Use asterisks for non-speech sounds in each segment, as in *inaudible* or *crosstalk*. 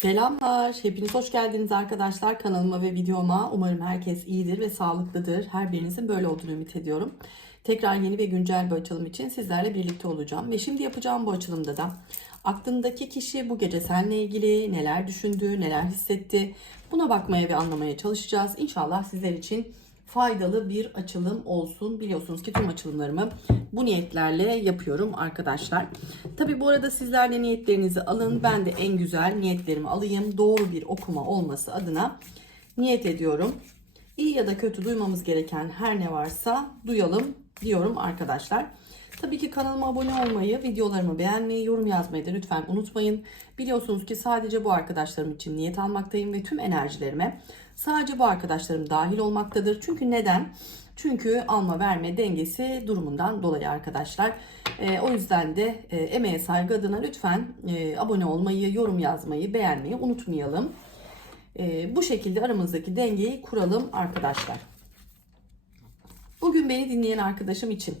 Selamlar, hepiniz hoş geldiniz arkadaşlar kanalıma ve videoma. Umarım herkes iyidir ve sağlıklıdır. Her birinizin böyle olduğunu ümit ediyorum. Tekrar yeni ve güncel bir açılım için sizlerle birlikte olacağım. Ve şimdi yapacağım bu açılımda da aklındaki kişi bu gece seninle ilgili neler düşündü, neler hissetti buna bakmaya ve anlamaya çalışacağız. İnşallah sizler için faydalı bir açılım olsun. Biliyorsunuz ki tüm açılımlarımı bu niyetlerle yapıyorum arkadaşlar. Tabi bu arada sizler de niyetlerinizi alın. Ben de en güzel niyetlerimi alayım. Doğru bir okuma olması adına niyet ediyorum. İyi ya da kötü duymamız gereken her ne varsa duyalım diyorum arkadaşlar. Tabii ki kanalıma abone olmayı, videolarımı beğenmeyi, yorum yazmayı da lütfen unutmayın. Biliyorsunuz ki sadece bu arkadaşlarım için niyet almaktayım ve tüm enerjilerime sadece bu arkadaşlarım dahil olmaktadır. Çünkü neden? Çünkü alma verme dengesi durumundan dolayı arkadaşlar. E, o yüzden de e, emeğe saygı adına lütfen e, abone olmayı, yorum yazmayı, beğenmeyi unutmayalım. E, bu şekilde aramızdaki dengeyi kuralım arkadaşlar. Bugün beni dinleyen arkadaşım için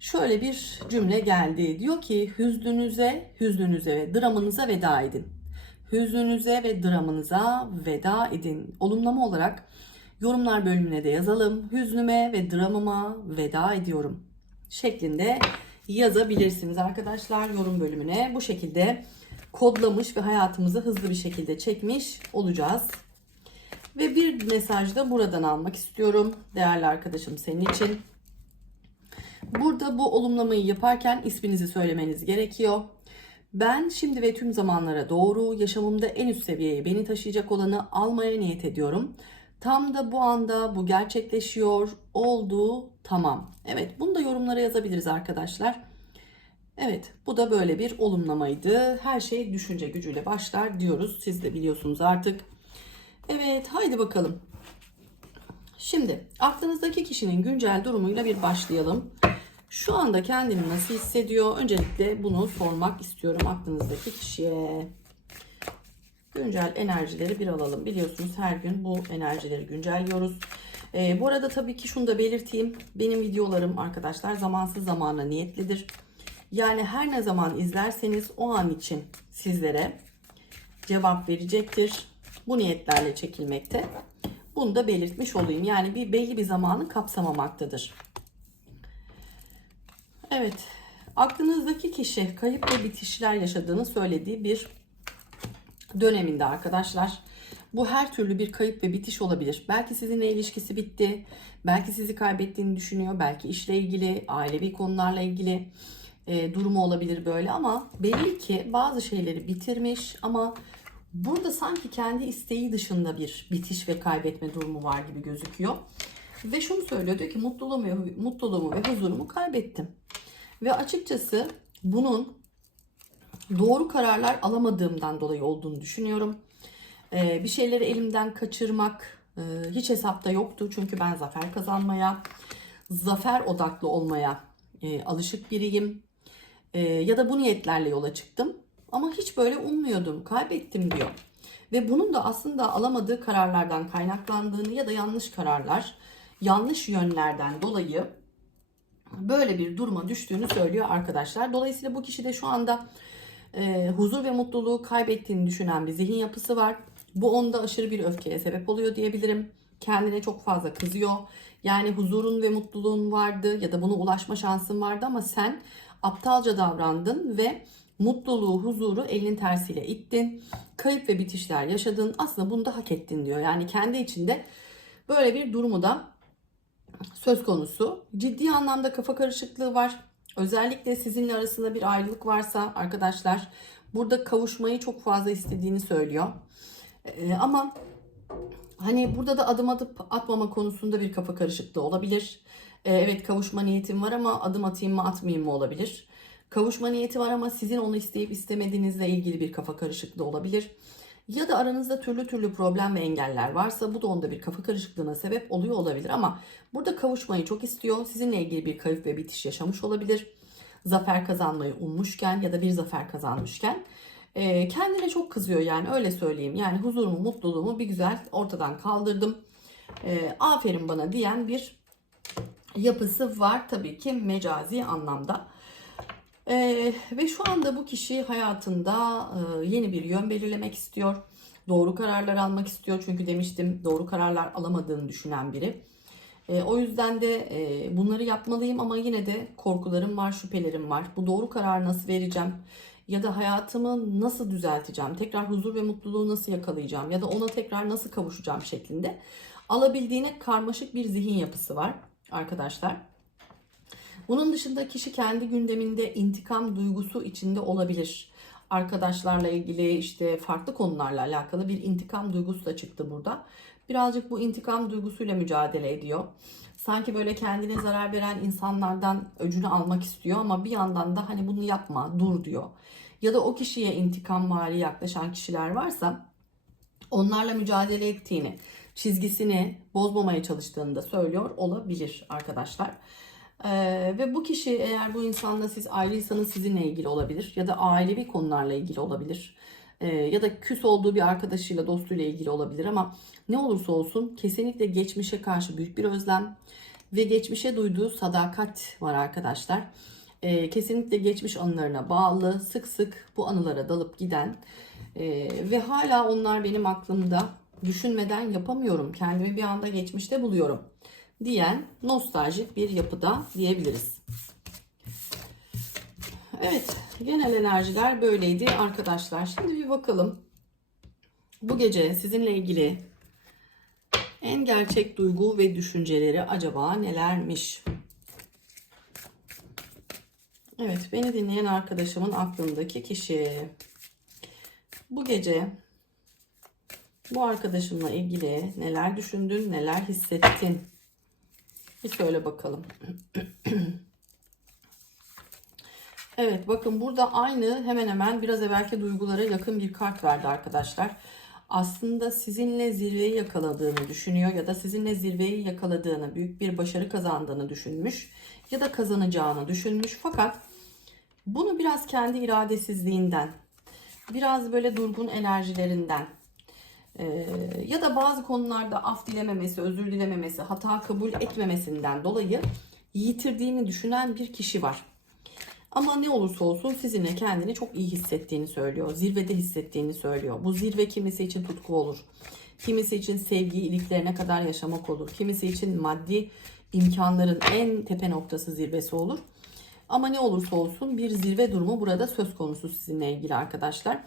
şöyle bir cümle geldi. Diyor ki hüznünüze, hüznünüze ve dramınıza veda edin. Hüznünüze ve dramınıza veda edin. Olumlama olarak yorumlar bölümüne de yazalım. Hüznüme ve dramıma veda ediyorum şeklinde yazabilirsiniz arkadaşlar yorum bölümüne. Bu şekilde kodlamış ve hayatımızı hızlı bir şekilde çekmiş olacağız. Ve bir mesaj da buradan almak istiyorum değerli arkadaşım senin için. Burada bu olumlamayı yaparken isminizi söylemeniz gerekiyor. Ben şimdi ve tüm zamanlara doğru yaşamımda en üst seviyeye beni taşıyacak olanı almaya niyet ediyorum. Tam da bu anda bu gerçekleşiyor. Oldu. Tamam. Evet bunu da yorumlara yazabiliriz arkadaşlar. Evet bu da böyle bir olumlamaydı. Her şey düşünce gücüyle başlar diyoruz. Siz de biliyorsunuz artık. Evet haydi bakalım. Şimdi aklınızdaki kişinin güncel durumuyla bir başlayalım. Şu anda kendini nasıl hissediyor? Öncelikle bunu sormak istiyorum aklınızdaki kişiye. Güncel enerjileri bir alalım. Biliyorsunuz her gün bu enerjileri güncelliyoruz. Ee, bu arada tabii ki şunu da belirteyim. Benim videolarım arkadaşlar zamansız zamana niyetlidir. Yani her ne zaman izlerseniz o an için sizlere cevap verecektir. Bu niyetlerle çekilmekte. Bunu da belirtmiş olayım. Yani bir belli bir zamanı kapsamamaktadır. Evet. Aklınızdaki kişi kayıp ve bitişler yaşadığını söylediği bir döneminde arkadaşlar. Bu her türlü bir kayıp ve bitiş olabilir. Belki sizinle ilişkisi bitti. Belki sizi kaybettiğini düşünüyor. Belki işle ilgili, ailevi konularla ilgili e, durumu olabilir böyle ama belli ki bazı şeyleri bitirmiş ama burada sanki kendi isteği dışında bir bitiş ve kaybetme durumu var gibi gözüküyor. Ve şunu söylüyor diyor ki mutluluğumu, mutluluğumu ve huzurumu kaybettim. Ve açıkçası bunun doğru kararlar alamadığımdan dolayı olduğunu düşünüyorum. Ee, bir şeyleri elimden kaçırmak e, hiç hesapta yoktu. Çünkü ben zafer kazanmaya, zafer odaklı olmaya e, alışık biriyim. E, ya da bu niyetlerle yola çıktım. Ama hiç böyle ummuyordum, kaybettim diyor. Ve bunun da aslında alamadığı kararlardan kaynaklandığını ya da yanlış kararlar, yanlış yönlerden dolayı böyle bir duruma düştüğünü söylüyor arkadaşlar. Dolayısıyla bu kişi de şu anda e, huzur ve mutluluğu kaybettiğini düşünen bir zihin yapısı var. Bu onda aşırı bir öfkeye sebep oluyor diyebilirim. Kendine çok fazla kızıyor. Yani huzurun ve mutluluğun vardı ya da buna ulaşma şansın vardı ama sen aptalca davrandın ve mutluluğu, huzuru elinin tersiyle ittin. Kayıp ve bitişler yaşadın. Aslında bunu da hak ettin diyor. Yani kendi içinde böyle bir durumu da söz konusu. Ciddi anlamda kafa karışıklığı var. Özellikle sizinle arasında bir ayrılık varsa arkadaşlar burada kavuşmayı çok fazla istediğini söylüyor. Ee, ama hani burada da adım atıp atmama konusunda bir kafa karışıklığı olabilir. Ee, evet kavuşma niyetim var ama adım atayım mı atmayayım mı olabilir. Kavuşma niyeti var ama sizin onu isteyip istemediğinizle ilgili bir kafa karışıklığı olabilir. Ya da aranızda türlü türlü problem ve engeller varsa bu da onda bir kafa karışıklığına sebep oluyor olabilir ama burada kavuşmayı çok istiyor. Sizinle ilgili bir kayıp ve bitiş yaşamış olabilir. Zafer kazanmayı ummuşken ya da bir zafer kazanmışken e, kendine çok kızıyor yani öyle söyleyeyim. Yani huzurumu, mutluluğumu bir güzel ortadan kaldırdım. E, aferin bana diyen bir yapısı var tabii ki mecazi anlamda. Ee, ve şu anda bu kişi hayatında e, yeni bir yön belirlemek istiyor. Doğru kararlar almak istiyor. Çünkü demiştim doğru kararlar alamadığını düşünen biri. E, o yüzden de e, bunları yapmalıyım ama yine de korkularım var, şüphelerim var. Bu doğru kararı nasıl vereceğim? Ya da hayatımı nasıl düzelteceğim? Tekrar huzur ve mutluluğu nasıl yakalayacağım? Ya da ona tekrar nasıl kavuşacağım şeklinde. Alabildiğine karmaşık bir zihin yapısı var arkadaşlar. Bunun dışında kişi kendi gündeminde intikam duygusu içinde olabilir. Arkadaşlarla ilgili işte farklı konularla alakalı bir intikam duygusu da çıktı burada. Birazcık bu intikam duygusuyla mücadele ediyor. Sanki böyle kendine zarar veren insanlardan öcünü almak istiyor ama bir yandan da hani bunu yapma, dur diyor. Ya da o kişiye intikam mali yaklaşan kişiler varsa onlarla mücadele ettiğini, çizgisini bozmamaya çalıştığını da söylüyor olabilir arkadaşlar. Ee, ve bu kişi eğer bu insanla siz ayrıysanız sizinle ilgili olabilir ya da ailevi konularla ilgili olabilir. Ee, ya da küs olduğu bir arkadaşıyla dostuyla ilgili olabilir ama ne olursa olsun kesinlikle geçmişe karşı büyük bir özlem ve geçmişe duyduğu sadakat var arkadaşlar. Ee, kesinlikle geçmiş anılarına bağlı, sık sık bu anılara dalıp giden ee, ve hala onlar benim aklımda düşünmeden yapamıyorum. Kendimi bir anda geçmişte buluyorum diyen nostaljik bir yapıda diyebiliriz. Evet, genel enerjiler böyleydi arkadaşlar. Şimdi bir bakalım. Bu gece sizinle ilgili en gerçek duygu ve düşünceleri acaba nelermiş? Evet, beni dinleyen arkadaşımın aklındaki kişi. Bu gece bu arkadaşımla ilgili neler düşündün, neler hissettin? Bir söyle bakalım. *clears throat* evet bakın burada aynı hemen hemen biraz evvelki duygulara yakın bir kart verdi arkadaşlar. Aslında sizinle zirveyi yakaladığını düşünüyor ya da sizinle zirveyi yakaladığını, büyük bir başarı kazandığını düşünmüş ya da kazanacağını düşünmüş. Fakat bunu biraz kendi iradesizliğinden, biraz böyle durgun enerjilerinden, ee, ya da bazı konularda af dilememesi, özür dilememesi, hata kabul etmemesinden dolayı yitirdiğini düşünen bir kişi var. Ama ne olursa olsun sizinle kendini çok iyi hissettiğini söylüyor. Zirvede hissettiğini söylüyor. Bu zirve kimisi için tutku olur. Kimisi için sevgi iliklerine kadar yaşamak olur. Kimisi için maddi imkanların en tepe noktası zirvesi olur. Ama ne olursa olsun bir zirve durumu burada söz konusu sizinle ilgili arkadaşlar.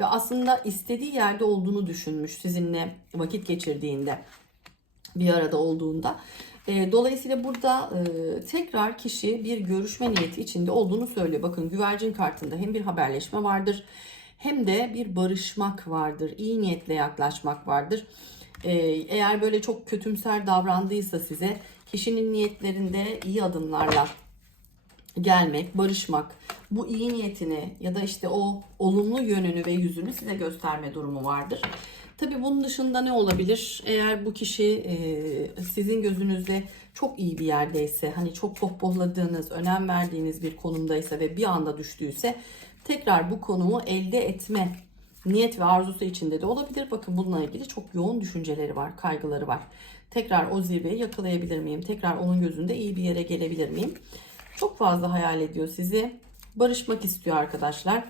Ve aslında istediği yerde olduğunu düşünmüş sizinle vakit geçirdiğinde bir arada olduğunda. E, dolayısıyla burada e, tekrar kişi bir görüşme niyeti içinde olduğunu söylüyor. Bakın güvercin kartında hem bir haberleşme vardır hem de bir barışmak vardır. İyi niyetle yaklaşmak vardır. E, eğer böyle çok kötümser davrandıysa size kişinin niyetlerinde iyi adımlarla gelmek, barışmak, bu iyi niyetini ya da işte o olumlu yönünü ve yüzünü size gösterme durumu vardır. Tabii bunun dışında ne olabilir? Eğer bu kişi e, sizin gözünüzde çok iyi bir yerdeyse, hani çok pohpohladığınız, önem verdiğiniz bir konumdaysa ve bir anda düştüyse tekrar bu konumu elde etme niyet ve arzusu içinde de olabilir. Bakın bununla ilgili çok yoğun düşünceleri var, kaygıları var. Tekrar o zirveyi yakalayabilir miyim? Tekrar onun gözünde iyi bir yere gelebilir miyim? Çok fazla hayal ediyor sizi. Barışmak istiyor arkadaşlar.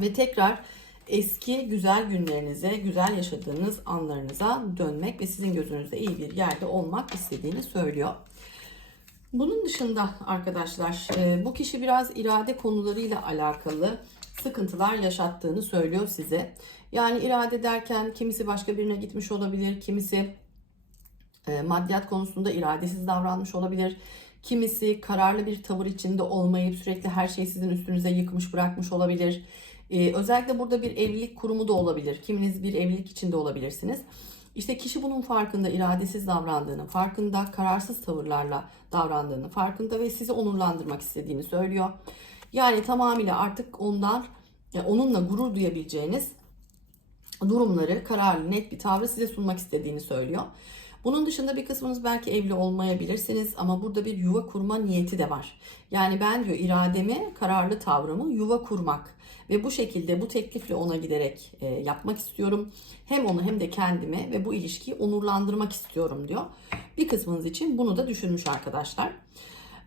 Ve tekrar eski güzel günlerinize, güzel yaşadığınız anlarınıza dönmek ve sizin gözünüzde iyi bir yerde olmak istediğini söylüyor. Bunun dışında arkadaşlar e, bu kişi biraz irade konularıyla alakalı sıkıntılar yaşattığını söylüyor size. Yani irade derken kimisi başka birine gitmiş olabilir, kimisi e, maddiyat konusunda iradesiz davranmış olabilir. Kimisi kararlı bir tavır içinde olmayıp sürekli her şeyi sizin üstünüze yıkmış bırakmış olabilir. Ee, özellikle burada bir evlilik kurumu da olabilir. Kiminiz bir evlilik içinde olabilirsiniz. İşte kişi bunun farkında, iradesiz davrandığını, farkında, kararsız tavırlarla davrandığını, farkında ve sizi onurlandırmak istediğini söylüyor. Yani tamamıyla artık ondan, onunla gurur duyabileceğiniz durumları, kararlı, net bir tavrı size sunmak istediğini söylüyor. Bunun dışında bir kısmınız belki evli olmayabilirsiniz ama burada bir yuva kurma niyeti de var. Yani ben diyor irademi, kararlı tavrımı yuva kurmak ve bu şekilde bu teklifle ona giderek e, yapmak istiyorum. Hem onu hem de kendimi ve bu ilişkiyi onurlandırmak istiyorum diyor. Bir kısmınız için bunu da düşünmüş arkadaşlar.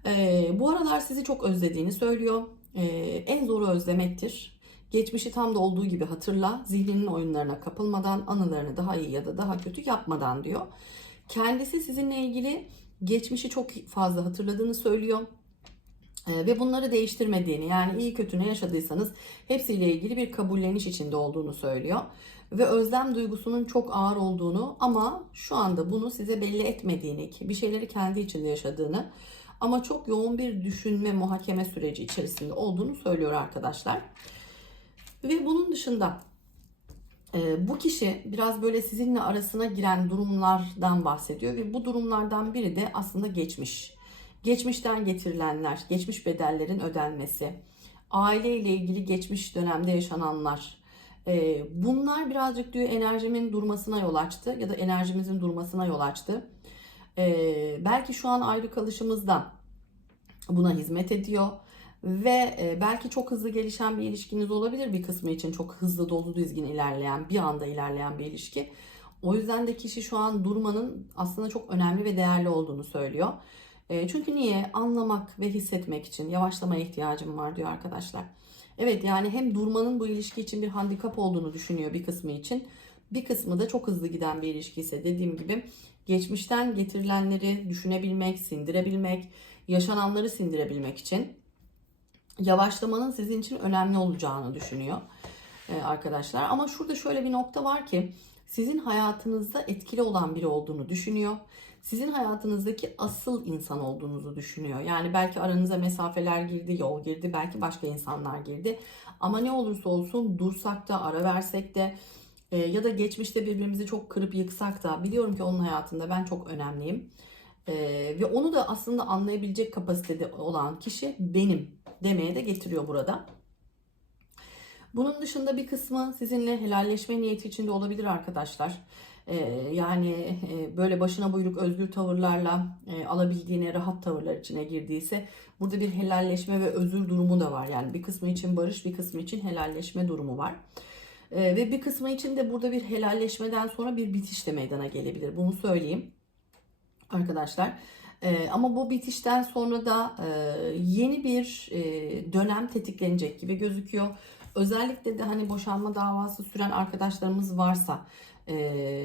E, bu aralar sizi çok özlediğini söylüyor. e, en zoru özlemektir. Geçmişi tam da olduğu gibi hatırla, zihninin oyunlarına kapılmadan, anılarını daha iyi ya da daha kötü yapmadan diyor. Kendisi sizinle ilgili geçmişi çok fazla hatırladığını söylüyor. Ee, ve bunları değiştirmediğini yani iyi kötü ne yaşadıysanız hepsiyle ilgili bir kabulleniş içinde olduğunu söylüyor. Ve özlem duygusunun çok ağır olduğunu ama şu anda bunu size belli etmediğini, bir şeyleri kendi içinde yaşadığını ama çok yoğun bir düşünme, muhakeme süreci içerisinde olduğunu söylüyor arkadaşlar. Ve bunun dışında bu kişi biraz böyle sizinle arasına giren durumlardan bahsediyor ve bu durumlardan biri de aslında geçmiş. Geçmişten getirilenler, geçmiş bedellerin ödenmesi, aile ile ilgili geçmiş dönemde yaşananlar. E, bunlar birazcık diyor enerjimin durmasına yol açtı ya da enerjimizin durmasına yol açtı. E, belki şu an ayrı kalışımızda buna hizmet ediyor ve e, belki çok hızlı gelişen bir ilişkiniz olabilir bir kısmı için çok hızlı dolu dizgin ilerleyen bir anda ilerleyen bir ilişki. O yüzden de kişi şu an durmanın aslında çok önemli ve değerli olduğunu söylüyor. E, çünkü niye? Anlamak ve hissetmek için yavaşlamaya ihtiyacım var diyor arkadaşlar. Evet yani hem durmanın bu ilişki için bir handikap olduğunu düşünüyor bir kısmı için. Bir kısmı da çok hızlı giden bir ilişki ise dediğim gibi geçmişten getirilenleri düşünebilmek, sindirebilmek, yaşananları sindirebilmek için yavaşlamanın sizin için önemli olacağını düşünüyor e, arkadaşlar. Ama şurada şöyle bir nokta var ki sizin hayatınızda etkili olan biri olduğunu düşünüyor. Sizin hayatınızdaki asıl insan olduğunuzu düşünüyor. Yani belki aranıza mesafeler girdi, yol girdi, belki başka insanlar girdi. Ama ne olursa olsun dursak da, ara versek de e, ya da geçmişte birbirimizi çok kırıp yıksak da biliyorum ki onun hayatında ben çok önemliyim. E, ve onu da aslında anlayabilecek kapasitede olan kişi benim demeye de getiriyor burada. Bunun dışında bir kısmı sizinle helalleşme niyeti içinde olabilir arkadaşlar. Ee, yani e, böyle başına buyruk özgür tavırlarla e, alabildiğine rahat tavırlar içine girdiyse burada bir helalleşme ve özür durumu da var. Yani bir kısmı için barış bir kısmı için helalleşme durumu var. Ee, ve bir kısmı için de burada bir helalleşmeden sonra bir bitiş de meydana gelebilir. Bunu söyleyeyim arkadaşlar. Ee, ama bu bitişten sonra da e, yeni bir e, dönem tetiklenecek gibi gözüküyor. Özellikle de hani boşanma davası süren arkadaşlarımız varsa e,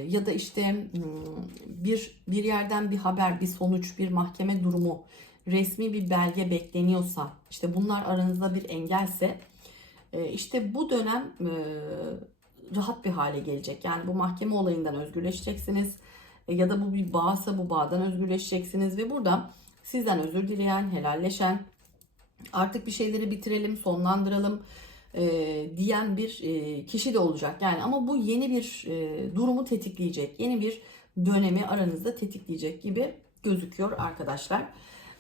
ya da işte hmm, bir bir yerden bir haber, bir sonuç, bir mahkeme durumu, resmi bir belge bekleniyorsa, işte bunlar aranızda bir engelse, e, işte bu dönem e, rahat bir hale gelecek. Yani bu mahkeme olayından özgürleşeceksiniz e, ya da bu bir bağsa bu bağdan özgürleşeceksiniz ve burada sizden özür dileyen, helalleşen, artık bir şeyleri bitirelim, sonlandıralım e, diyen bir e, kişi de olacak. Yani ama bu yeni bir e, durumu tetikleyecek, yeni bir dönemi aranızda tetikleyecek gibi gözüküyor arkadaşlar.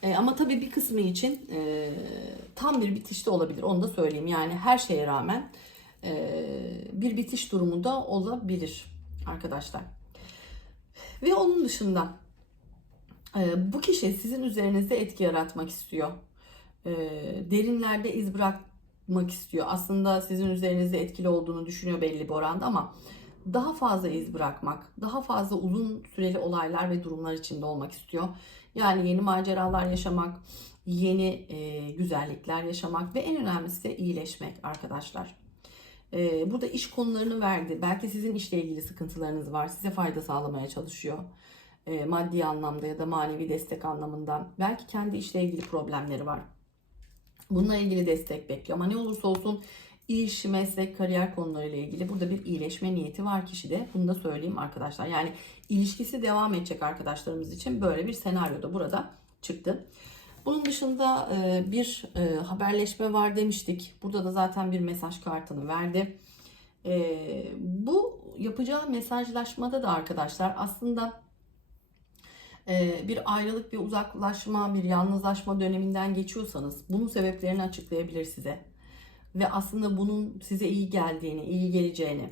E, ama tabii bir kısmı için e, tam bir bitiş de olabilir. Onu da söyleyeyim. Yani her şeye rağmen e, bir bitiş durumu da olabilir arkadaşlar. Ve onun dışında e, bu kişi sizin üzerinizde etki yaratmak istiyor. E, derinlerde iz bırakmak istiyor. Aslında sizin üzerinizde etkili olduğunu düşünüyor belli bir oranda ama daha fazla iz bırakmak, daha fazla uzun süreli olaylar ve durumlar içinde olmak istiyor. Yani yeni maceralar yaşamak, yeni e, güzellikler yaşamak ve en önemlisi de iyileşmek arkadaşlar. Ee, burada iş konularını verdi. Belki sizin işle ilgili sıkıntılarınız var. Size fayda sağlamaya çalışıyor. Ee, maddi anlamda ya da manevi destek anlamında. Belki kendi işle ilgili problemleri var. Bununla ilgili destek bekliyor. Ama ne olursa olsun iş, meslek, kariyer konularıyla ilgili burada bir iyileşme niyeti var kişide. Bunu da söyleyeyim arkadaşlar. Yani ilişkisi devam edecek arkadaşlarımız için böyle bir senaryo da burada çıktı. Bunun dışında e, bir e, haberleşme var demiştik. Burada da zaten bir mesaj kartını verdi. E, bu yapacağı mesajlaşmada da arkadaşlar aslında bir ayrılık, bir uzaklaşma, bir yalnızlaşma döneminden geçiyorsanız bunun sebeplerini açıklayabilir size. Ve aslında bunun size iyi geldiğini, iyi geleceğini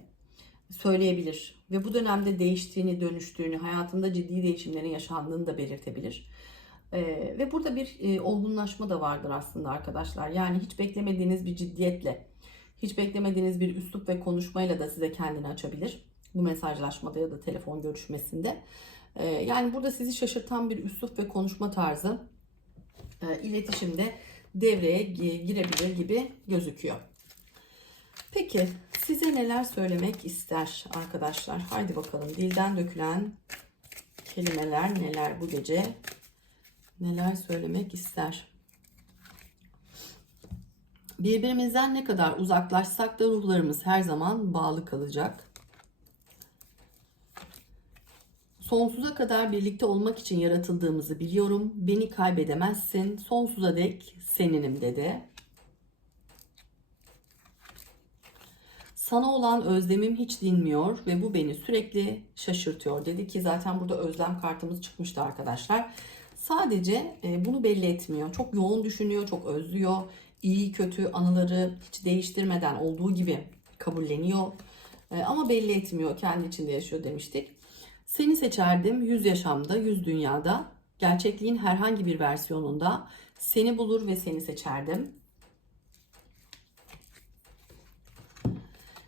söyleyebilir. Ve bu dönemde değiştiğini, dönüştüğünü, hayatında ciddi değişimlerin yaşandığını da belirtebilir. Ee, ve burada bir e, olgunlaşma da vardır aslında arkadaşlar. Yani hiç beklemediğiniz bir ciddiyetle, hiç beklemediğiniz bir üslup ve konuşmayla da size kendini açabilir. Bu mesajlaşmada ya da telefon görüşmesinde. Ee, yani burada sizi şaşırtan bir üslup ve konuşma tarzı e, iletişimde devreye gi- girebilir gibi gözüküyor. Peki size neler söylemek ister arkadaşlar? Haydi bakalım dilden dökülen kelimeler neler bu gece? Neler söylemek ister? Birbirimizden ne kadar uzaklaşsak da ruhlarımız her zaman bağlı kalacak. Sonsuza kadar birlikte olmak için yaratıldığımızı biliyorum. Beni kaybedemezsin. Sonsuza dek seninim dedi. Sana olan özlemim hiç dinmiyor ve bu beni sürekli şaşırtıyor dedi ki zaten burada özlem kartımız çıkmıştı arkadaşlar. Sadece e, bunu belli etmiyor. Çok yoğun düşünüyor, çok özlüyor. İyi kötü anıları hiç değiştirmeden olduğu gibi kabulleniyor. E, Ama belli etmiyor. Kendi içinde yaşıyor demiştik. Seni seçerdim yüz yaşamda, yüz dünyada. Gerçekliğin herhangi bir versiyonunda seni bulur ve seni seçerdim.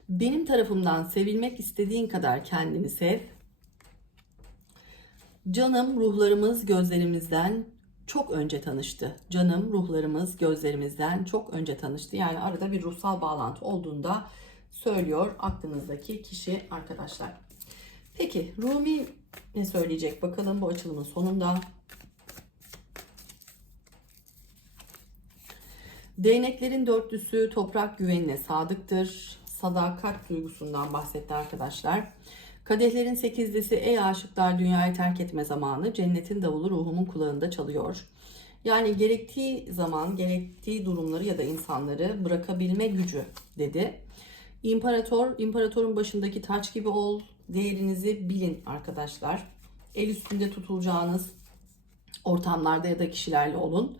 Benim tarafımdan sevilmek istediğin kadar kendini sev. Canım ruhlarımız gözlerimizden çok önce tanıştı. Canım ruhlarımız gözlerimizden çok önce tanıştı. Yani arada bir ruhsal bağlantı olduğunda söylüyor aklınızdaki kişi arkadaşlar. Peki Rumi ne söyleyecek bakalım bu açılımın sonunda. Değneklerin dörtlüsü toprak güvenine sadıktır. Sadakat duygusundan bahsetti arkadaşlar. Kadehlerin sekizlisi ey aşıklar dünyayı terk etme zamanı cennetin davulu ruhumun kulağında çalıyor. Yani gerektiği zaman gerektiği durumları ya da insanları bırakabilme gücü dedi. İmparator, imparatorun başındaki taç gibi ol, değerinizi bilin arkadaşlar. El üstünde tutulacağınız ortamlarda ya da kişilerle olun.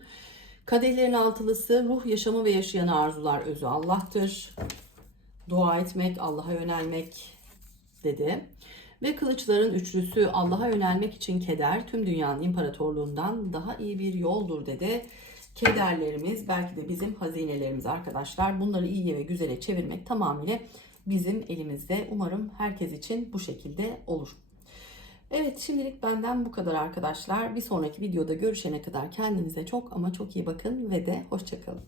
Kadehlerin altılısı ruh yaşamı ve yaşayan arzular özü Allah'tır. Dua etmek, Allah'a yönelmek dedi. Ve kılıçların üçlüsü Allah'a yönelmek için keder tüm dünyanın imparatorluğundan daha iyi bir yoldur dedi. Kederlerimiz belki de bizim hazinelerimiz arkadaşlar. Bunları iyiye ve güzele çevirmek tamamıyla bizim elimizde. Umarım herkes için bu şekilde olur. Evet şimdilik benden bu kadar arkadaşlar. Bir sonraki videoda görüşene kadar kendinize çok ama çok iyi bakın ve de hoşçakalın.